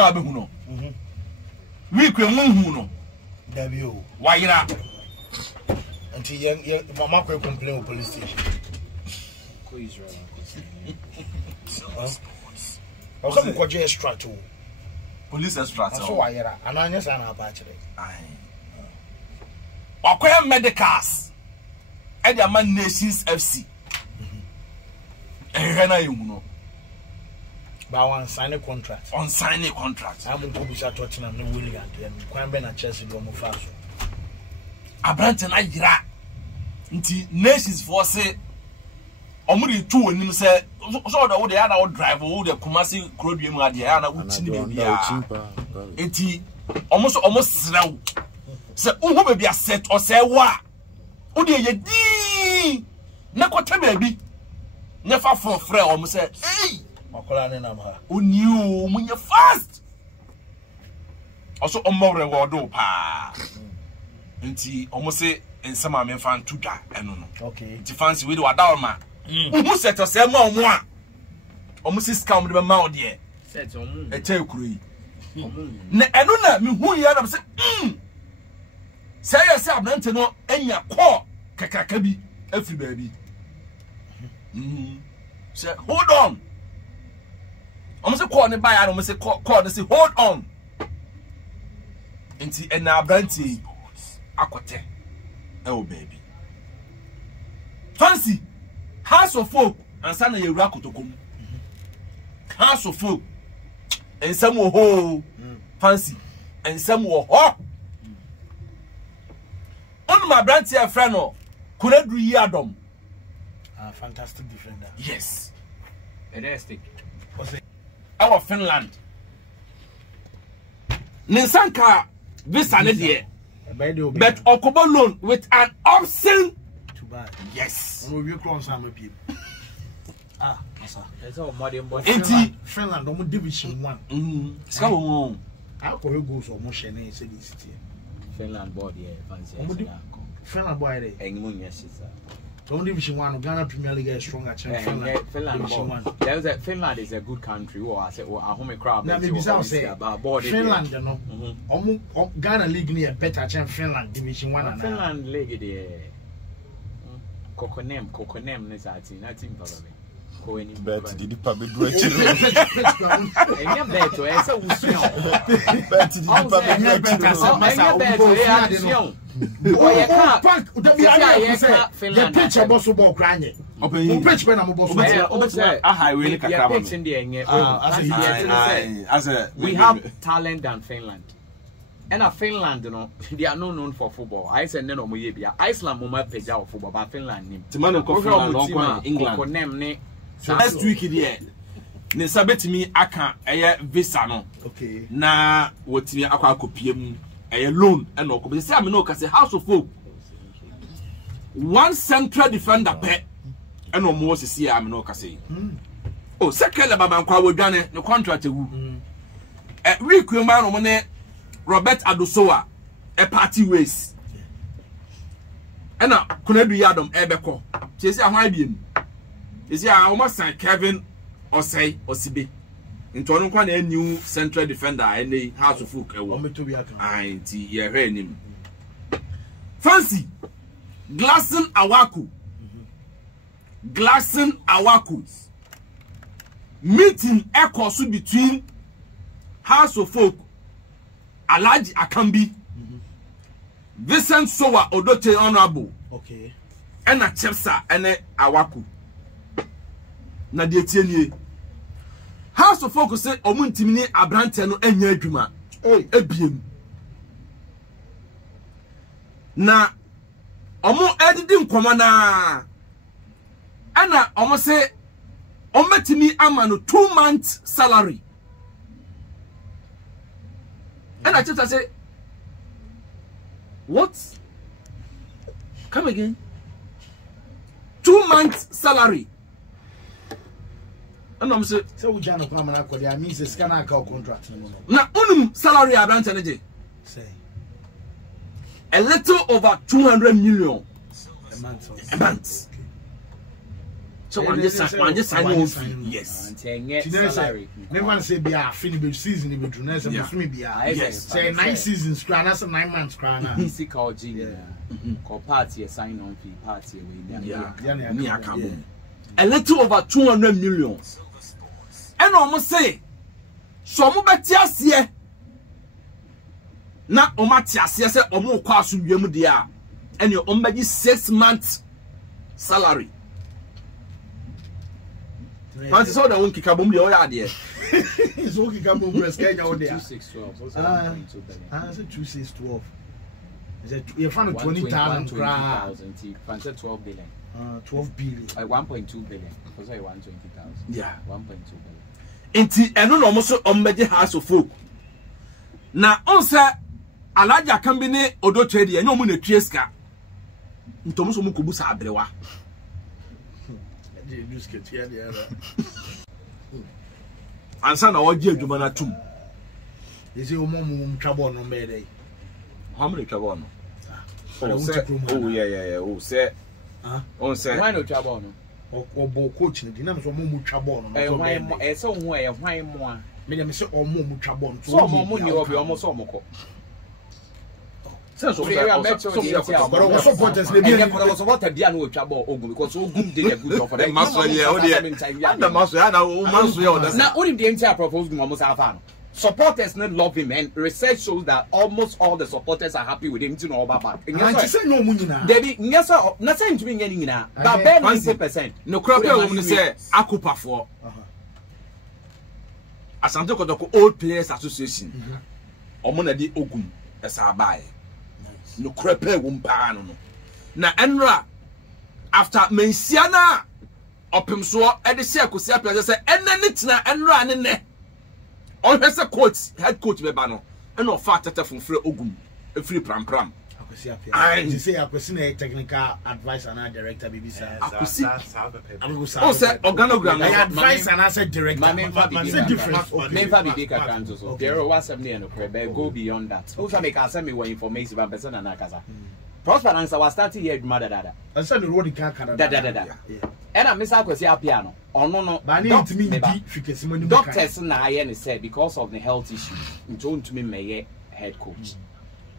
na be hu no we kwen hu no Dabio wayira until mama ko complain with police station ko Israel I was going to extra too. Police extra. So why era? And I just ana ba kire. Okoya medicals. E dey man Nations FC. Na you know. Ba wan sign a contract. On sign a contract. I'm going to be at Tottenham no William and kwan be na Chelsea go mo fa so. Abrante na yira. Nti Nations for say omuri tu onim say so the wo dey na wo drive wo dey Kumasi Krodue mu ade ya na wo tini be bia enti almost srew say wo be bia set or say wa wo dey ye di na kwata ba bi nya fa for frɛ o mo say hey makola ne nam ha oni o munye fast also omore wo do pa enti almost say ensama me fan to dwa eno no okay enti fancy we do wadawma who set us a more almost scam the mouth there. Set on a tail cree. Nanuna, me who you have said, say yourself, Nantano, and your call, Kakakabi, every baby. Say, hold on. Almost a corner by, I almost say, call, say, hold on. And now, Branty, Aquate, oh baby. Fancy. House of folk and sana ye Kotoko. House of folk and some ho fancy and some ho. On my brand here friend Konadu Yiadom. Fantastic defender. Yes. Fantastic. Our Finland. Ninsanka visa ne there. But Okobo loan with an option. Bad. Yes. We cross some people. Massa. That's all modern boy. Finland, almost Division 1. So, I go goes almost Shane said this Finland board, yeah, fancy. Finland boy, yes, so Division 1, Ghana Premier League is stronger than Finland. There's a Finland is a good country. Or I said, or a home crowd. Now, maybe I'll say about Finland, you know, Ghana League near better than Finland Division 1 Finland League, yeah. Kokonem is at in that team probably. Bet did the public do it? And you bet to answer with you. Bet did the public do it? Picture boss ball crying. Open pitch when I'm boss. We have talent than Finland. And Finland, you know, they are not known for football. I said, no, Iceland, Mama Peja of football, but Finland. Finland, England. So next week, yeah. Nisabet me, I can't a visa. No, okay. Na what me aqua copium a loan and no, because I'm no, because a house of folk. One central defender pet and no more to see I'm no case. Oh, second about Quawo done no contract. A week, man, money. Robert Adosoa, a party ways. And now, Konadu Yiadom, Ebeko. She said, "Why be him?" Is here almost Saint Kevin Osei Osibe. Into one new central defender and the House of Folk. I hear him. Fancy Glasson Awaku. Glasson Awaku. Meeting echoes between House of Folk. Alaji Akambi, Vincent Sowa Odote Honorable, okay, and a Chepsa and a Awaku. Na de tienye. House of Folk say omuntimini abrante no enya adwuma. Ebiem. Na omo edidi nkoma na ana omo say ometimi ama no 2 months salary. And I just say, what? Come again. 2 months salary. And I'm saying, so we can't come and I mean, the scanner contract. Now, salary I branch energy. Say a little over 200 million a month. A month. So one just sign on. Yes. Salary. Never say be a finish season if you know say be a. Yes. Say 9 seasons crown as 9 months crown. Physical G. Ko party sign on fee party we. A little over 200 million. And almost say so mo betias here. Na omatias here say omo kwa asundwem dia. And your ombaji 6 months salary. Fancy so that one kick a boom the other day. It's okay, come on, press Kenya on there. 2612. I said 2612. Is it you found 20,000 Fancy 12 billion. 12 billion. 1.2 billion. Was I 120,000? Yeah. 1.2 billion. Inti eno no almost ombaji house of folk. Na on say alaja kan bi ne odo trade ye nyomu na tieska. Ntomo so mu kobusa abrewa. Ansa na oje adwuma na tum. Is it mum trouble no be How many trouble no? Oh yeah. Oh say. On say. Why no trouble no? Or coach ni na so mum trouble no. Why so who e why mo a? Me dem say mum trouble. So mo ni obi omo so mo ko. So supporters they be supporter dia no twabo Ogum because Ogum did a good job for them. Maso ye o dey. And the maso ya na o maso ye o dey. Now only the entire propose Ogum almost have an. Supporters not love him and research shows that almost all the supporters are happy with him to know about back. And say no money na. They be nyasa na say ntumi nya nyina. But ben 90%. No crap we woman say akupa for. Asante Kotoko Old Players Association. Omo na di Ogum esa abaye. No crepe wumpa no na enra after mensiana opem so e de se akosi apia se enani tena enra ne ne on hwese coach head coach be ba no e no fa tata funfre Ogum e free pram akosi apia you say akosi na technical advisor and director BBC akosi o say organogram advisor and as director say different member be big account so there was 70 and crebe go beyond that also make us send me information about person na akasa prosper answer was starting here mother dada and send the road can dada and I miss akosi apia no ono no but need to me fikesi money doctors na aye ne say because of the health issues nto ntumi meye head coach.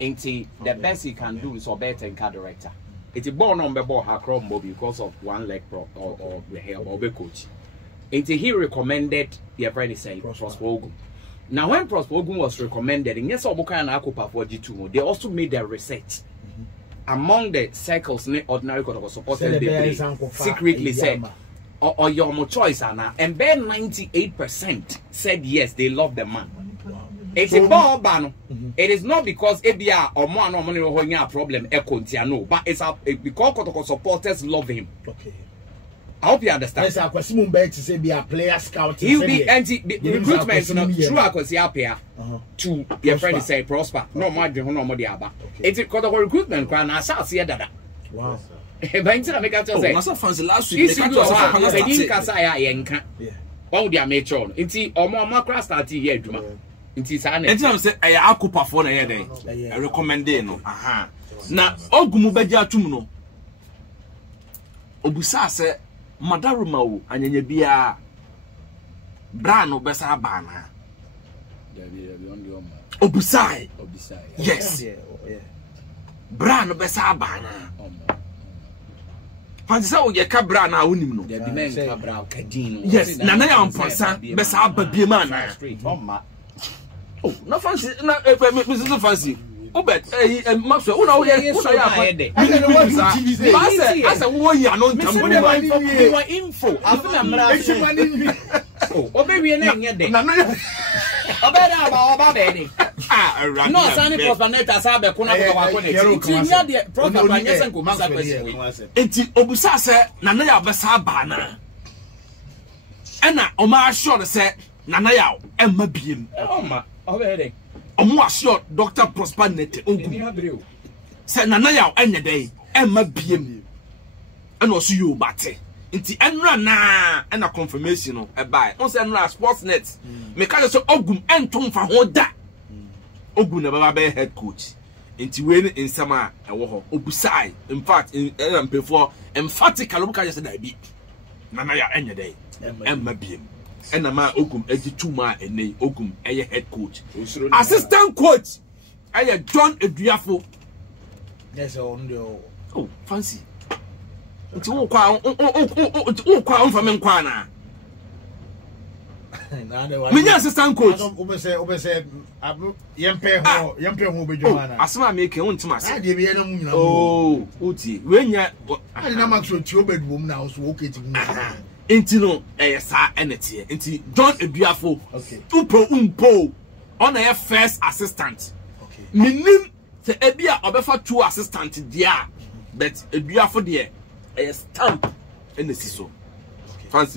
The best he can do is Obed and car director. It's born on the ball her crop because of one leg prop or the hair or the coach. He recommended your friend say Prosper Ogum. Now when Prosper Ogum was recommended, in yes Obuka and Akupa for G2, they also made their research. Among the circles, ordinary Kotoko supporters they secretly said or your more choice Anna and then 98% said yes, they love the man. It's a ball ban. It is not because ABR or more no money or a problem but it's because Kotoko supporters love him. Okay. I hope you understand. Yes, I question to say be a player scout. He'll be recruitment true Akosi to your friend say Prosper. No more no more diaba. It's Kotoko recruitment can assess here that. Wow. But make us say last week what would you make on? It's or more macro start here. It's I'm say I akupa for na here I recommend no. Aha. Na Ogum beja atum no. Obusa se madaruma wo anyanya bia bra no besa ba na. Obusai. Yes. Bra no besa ba na. Fancy say o ye ka bra na wonim no. There be men ka bra kadin. Yes, na ya mponsa besa ba bia ma na. Oh, no fancy, no Mrs. Fancy. Obed, Maxwell, who know here? Who know I said, "What you are not info." Oh, Obed, we are not yet. Obed, no, Asante Prosper Sabe, Enti Obusa say, "Nana ya besa bana." Ena Oma sure say, "Nana ya emma biem." Obed. Omo assure Dr. Prosper Nete Ogum. Say nana ya enye dey emma biem. And also you bate. Nti enra na na confirmation no e buy. On say enra Sportsnet. Me ka say Ogum entom fa ho da. Ogum na baba be head coach. Nti we ni nsama e wo ho. Obusai. In fact, in emphatically we ka say that be. nana ya enye dey emma biem ena ma Ogum egi tuma ene Ogum eye head coach assistant coach eye John Eduafo yes on the oh fancy nti wo kwa mfame nkwa na me assistant coach obese yempe ho bejoma asema make wontim ase ade be na mu nyina oh oti wenya ade na maxo ti Obed wom na so okay ti mu enti no sa enete enti John Eduafo okay umpo ona ye first assistant okay minim se ebia obefa two assistant dia but Eduafo de stamp enesi so fancy